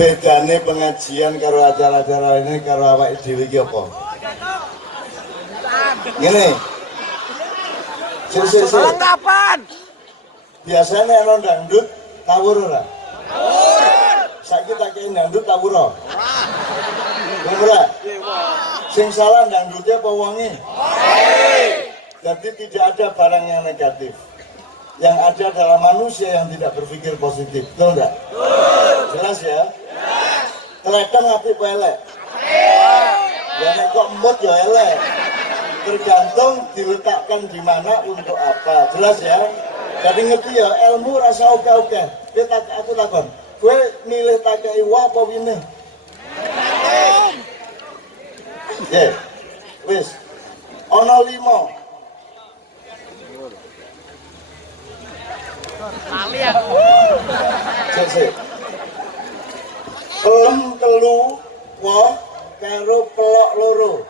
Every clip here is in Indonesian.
Bedane pengajian karo acara-acara ini karo awake dhewe iki apa? Ngene. Kapan? Biasanya ana dangdut tawur ora? Saiki tak kei dangdut tawur ora? Ora. Sing salah dangdutnya apa wonge? Jadi tidak ada barang yang negatif. Yang ada adalah manusia yang tidak berpikir positif. Betul enggak? Jelas ya? Teledang apik apa elek? Ya nek kok embut ya elek. Tergantung diletakkan di mana untuk apa. Jelas ya? Jadi ngerti ya, ilmu rasa oke-oke. Aku takon, kowe milih takei wa apa wine? Ya. Wis. Ana 5. Cek. Pelem telu woh karo pelok loro.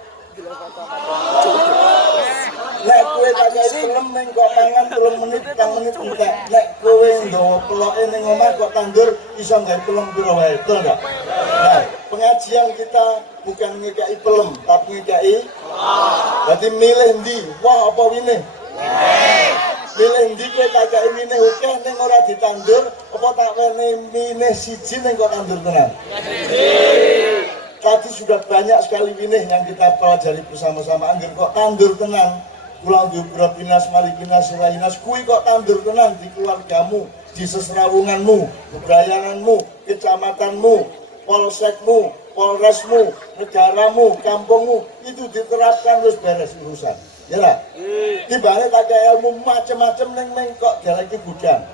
Nek kowe tak kei pelem ning kok mangan 3 menit, 4 menit entek. Nek kowe nggawa peloke ning omah kok tandur iso gawe pelem piro wae, betul enggak? Nah, pengajian kita bukan ngekei pelem, tapi ngekei berarti milih ndi, wah apa wine? Milih ndi kowe tak kei wine akeh ning ora ditandur, apa tak wene wine siji ning kok tandur tenan? Tadi sudah banyak sekali winih yang kita pelajari bersama-sama. Angger kok tandur tenan, pulang jubra binas, mari binas, selahinas, kui kok tandur tenan di keluargamu, di seserawunganmu, kebrayanganmu, kecamatanmu, polsekmu, polresmu, negaramu, kampungmu, itu diterapkan terus beres urusan. Ya lah. Tibane tak kayak ilmu macam-macam neng kok lagi gudang.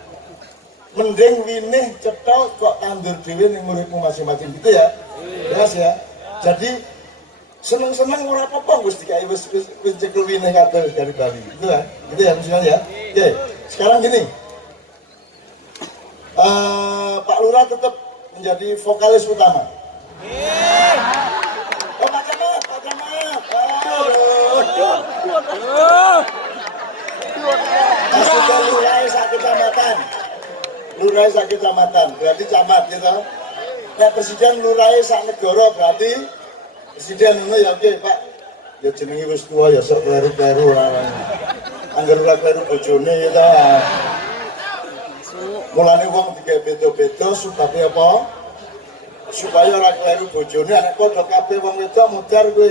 Mending winih cetok kok tandur dhewe ning uripmu masing-masing gitu ya. Jelas ya. Jadi seneng-seneng ora apa-apa wis dikai wis cekel winih kabeh dari Bali. Gitu ya. Gitu ya misalnya ya. Oke, sekarang gini. Pak Lurah tetap menjadi vokalis utama. Oh, Pak Camat. Maksudnya Lurah sak kecamatan. Lurah sak kecamatan, berarti camat gitu. Nek presiden lurah sak negara berarti presiden ngono ya oke, Pak. Ya jenenge wis tua ya sok kleru-kleru ora. Angger ora kleru bojone ya ta. Mulane wong digawe beda-beda supaya apa? Supaya ora kleru bojone, nek padha kabeh wong wedok mudar kowe.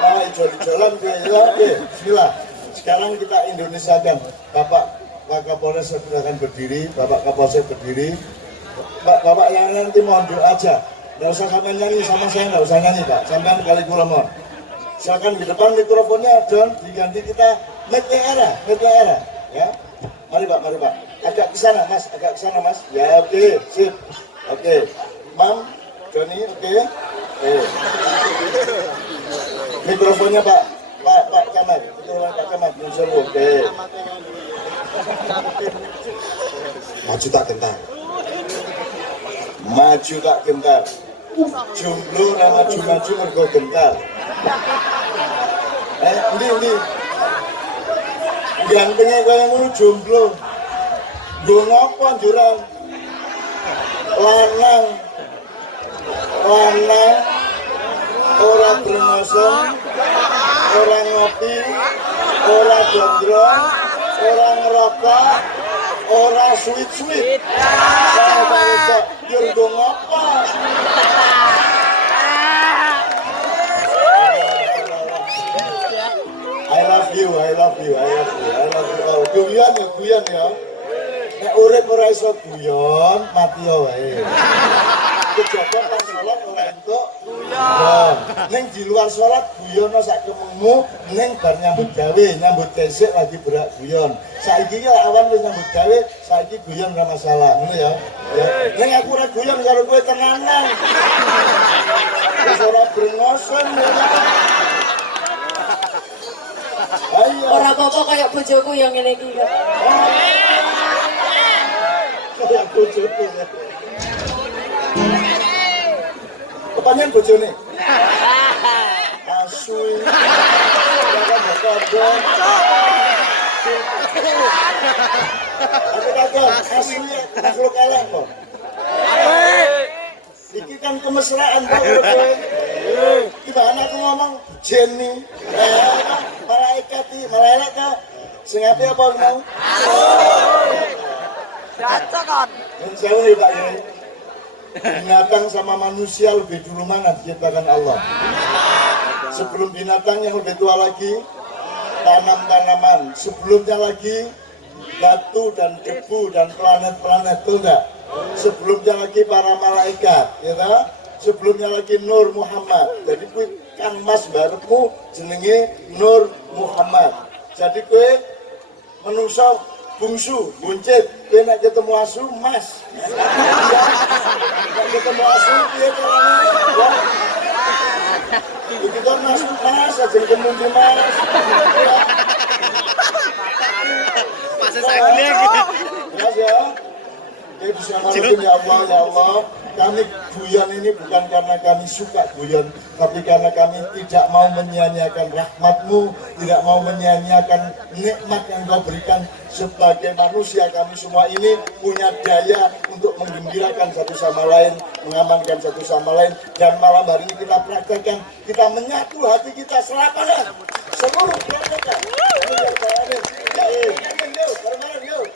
Malah ijol-ijolan kowe ya oke. Bismillah. Sekarang kita Indonesiakan. Bapak Kapolres akan berdiri, Bapak Kapolsek berdiri. Bapak yang nanti mohon doa aja. Nggak usah sampai nyanyi sama saya, nggak usah nyanyi Pak. Sampai kali kula mohon. Silakan di depan mikrofonnya, John. Diganti kita make era. Ya. Mari Pak. Agak ke sana Mas. Ya oke, sip. Oke. Mam, Johnny, oke. Mikrofonnya Pak Camat. Mikrofonnya Pak Camat, muncul oke. Maju tak gentar. Jomblo ora maju mergo gentar. Endi. Gantenge kaya ngono jomblo. Nggo ngopo anjuran? Lanang ora bermosong, ora ngopi, ora gondrong, ora ngerokok, ora sweet. Yo ngapa? I love you. Guyon ya. Nek urip ora iso guyon, mati wae. Kejaba pas salat ora entuk guyon. Ning di luar salat guyono sak kemengmu, ning bar nyambut gawe, nyambut kesik lagi berak guyon. Saiki iki awan wis nyambut gawe, saiki guyon ora masalah, ngono ya. Ning aku ora guyon karo kowe tenanan. Wis ora brengosen ya. Ayo. Ora apa-apa kaya bojoku yang ngene iki kok. Kaya bojoku. Kepanjen bojone. Asu. Aku takon, asli makhluk elek kok. Iki kan kemesraan Pak. Gimana aku ngomong Jenny, malaikat, malaikat sing ape apa mau? Cocok. Dan saya Pak ya. Binatang sama manusia lebih dulu mana diciptakan Allah? Sebelum binatang yang lebih tua lagi, tanam-tanaman. Sebelumnya lagi batu dan debu dan planet-planet, itu enggak? Sebelumnya lagi para malaikat, ya tak? Sebelumnya lagi Nur Muhammad. Jadi kue kan mas barumu jenenge Nur Muhammad. Jadi kue menungso bungsu, buncit, kue nak ketemu asu mas. Nak ketemu asu, dia caranya. Begitu masuk mas, aja ketemu mas. Masih saya lagi. Jelas ya. Jadi bismillahirrahmanirrahim, ya Allah, ya Allah. Kami guyon ini bukan karena kami suka guyon, tapi karena kami tidak mau menyia-nyiakan rahmat-Mu, tidak mau menyia-nyiakan nikmat yang Kau berikan. Sebagai manusia kami semua ini punya daya untuk menggembirakan satu sama lain, mengamankan satu sama lain. Dan malam hari ini kita praktekkan, kita menyatu hati kita selapanan seluruh keluarga. Amin. Yuk, bareng-bareng, yuk.